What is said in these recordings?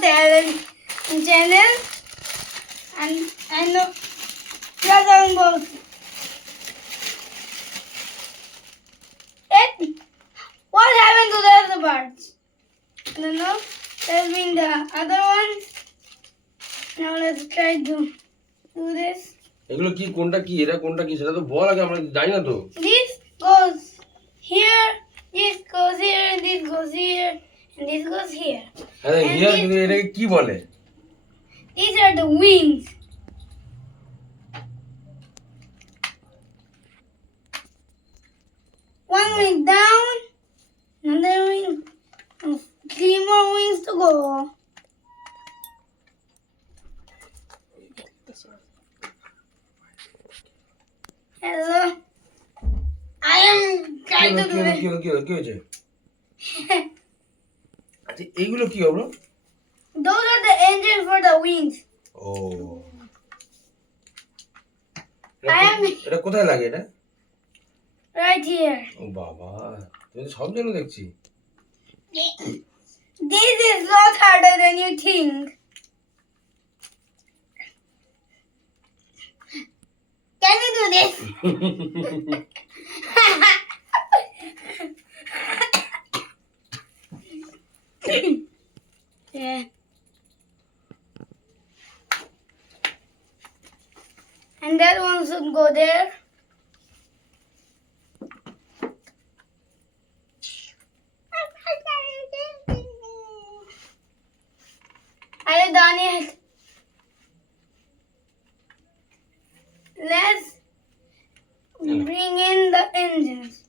talent channel, and I know Dragon Ball. What happened to the other parts? No, there's been the other ones. Now let's try to do this. এগুলো কি কোনটা কি এটা কোনটা কি সেটা তো বল আগে আমরা জানি না তো This goes here, this goes here, and this goes here, and this goes here. হ্যাঁ And হিয়ার this- কিন্তু এটাকে কি বলে These are the wings. One wing down, another wing, and 3 more wings to go. Hello. I am trying to do this. কি হয়েছে আচ্ছা এইগুলো কি হলো Those are the engines for the wings. O I am এটা কোথায় লাগে এটা right here. ও বাবা তুমি তো সব জানো দেখছি This is lot harder than you think. Can you do this? Yeah. And that one should go there. Are you done yet? Let's bring in the engines.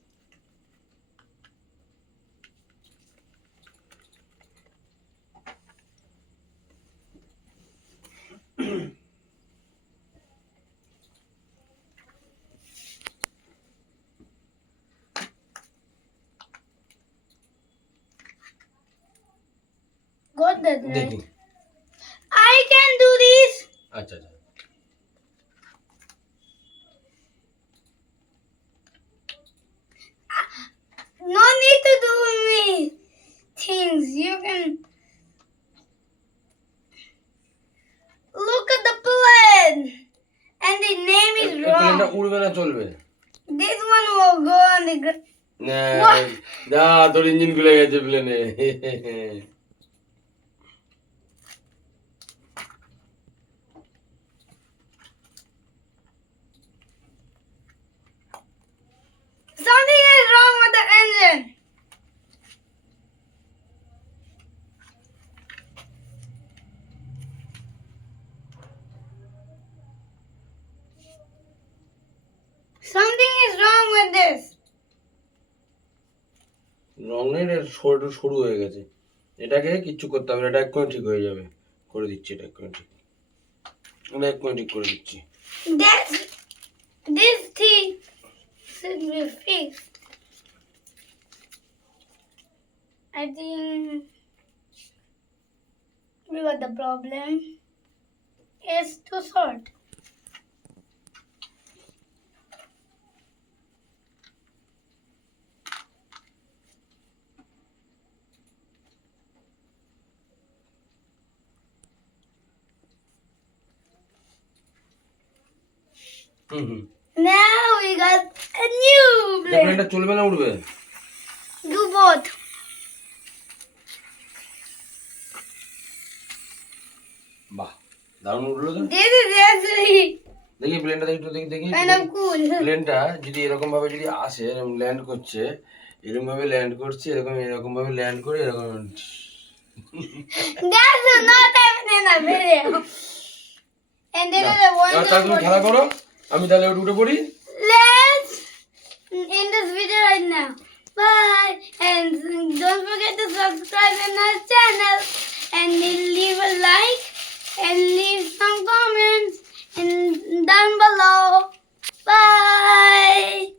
Got that right? দেখি I can do this. আচ্ছা আচ্ছা No need to do me things. You can look at the plane, and the name is প্লেনটা wrong. উড়বে না চলবে This one will go on the ground. না What? যা তোর ইঞ্জিন খুলে গেছে প্লেনে Something is wrong with the engine. Something is wrong with this. রং নেই এটা সরু সরু হয়ে গেছে এটাকে কিচ্ছু করতে হবে না এটা এক্ষুনি ঠিক হয়ে যাবে করে দিচ্ছি এটা এক্ষুনি ঠিক এটা এক্ষুনি ঠিক করে দিচ্ছি This thing should be fixed. I think we got the problem. It's too short. Hmm hmm Now we got a new plane. প্লেনটা চলবে না উড়বে Do both. বাহ দারুণ উঠলো তো This is actually দেখি প্লেনটা দেখি একটু দেখি দেখি kind of cool. প্লেনটা যদি এরকম ভাবে যদি আসে এরকম ল্যান্ড করছে এরকম ভাবে ল্যান্ড করছে এরকম ভাবে ল্যান্ড করে এরকম That should not happen in a video. And this is a তাহলে তুমি খেলা wonderful. করো আমি তাহলে উঠে পড়ি Let's end this video right now. Bye. And don't forget to subscribe in our channel. And leave a like. And leave some comments down below. Bye.